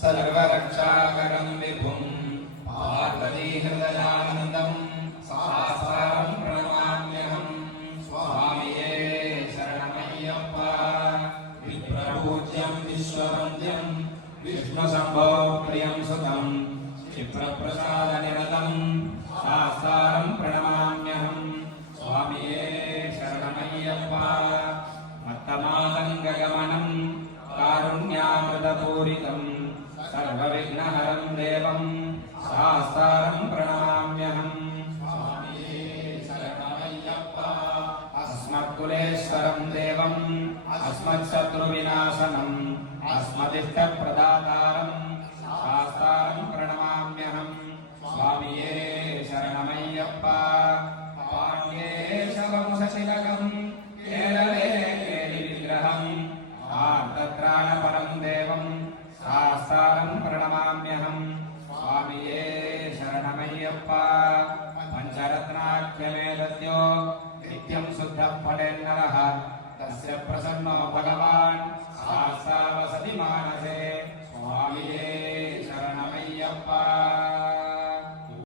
सर्वरक्षाकरं विभुं पार्वतीहृदयानन्दं सासारं प्रणमाम्यहं स्वामिये शरणमय्यप्पा विप्रपूज्यं विश्ववन्द्यं विष्णुशम्भो प्रियं सुतं क्षिप्रप्रसादनिरतं सासारं प्रणमाम्यहं स्वामिये शरणमय्यप्पा मत्तमातङ्गगमनं कारुण्यामृतपूरितं सर्वविघ्नहरं देवं सासारं प्रणमाम्यहं स्वामिये शरणमय्यप्पा अस्मत्कुलेश्वरं देवम् अस्मत्शत्रुविनाशनम् अस्मदिष्टप्रदातारं सासारं प्रणमाम्यहं स्वामिये शरणमय्यप्पा पाण्ड्येशवंशशिलकं केरले केलिविग्रहं आर्तत्राणपरं देवं सासारं प्रणमाम्यहं स्वामिये शरणमय्यप्पा पञ्चरत्नाख्यमेतद्यो नित्यं शुद्धः पठेन्नरः तस्य प्रसन्नो भगवान् सासारं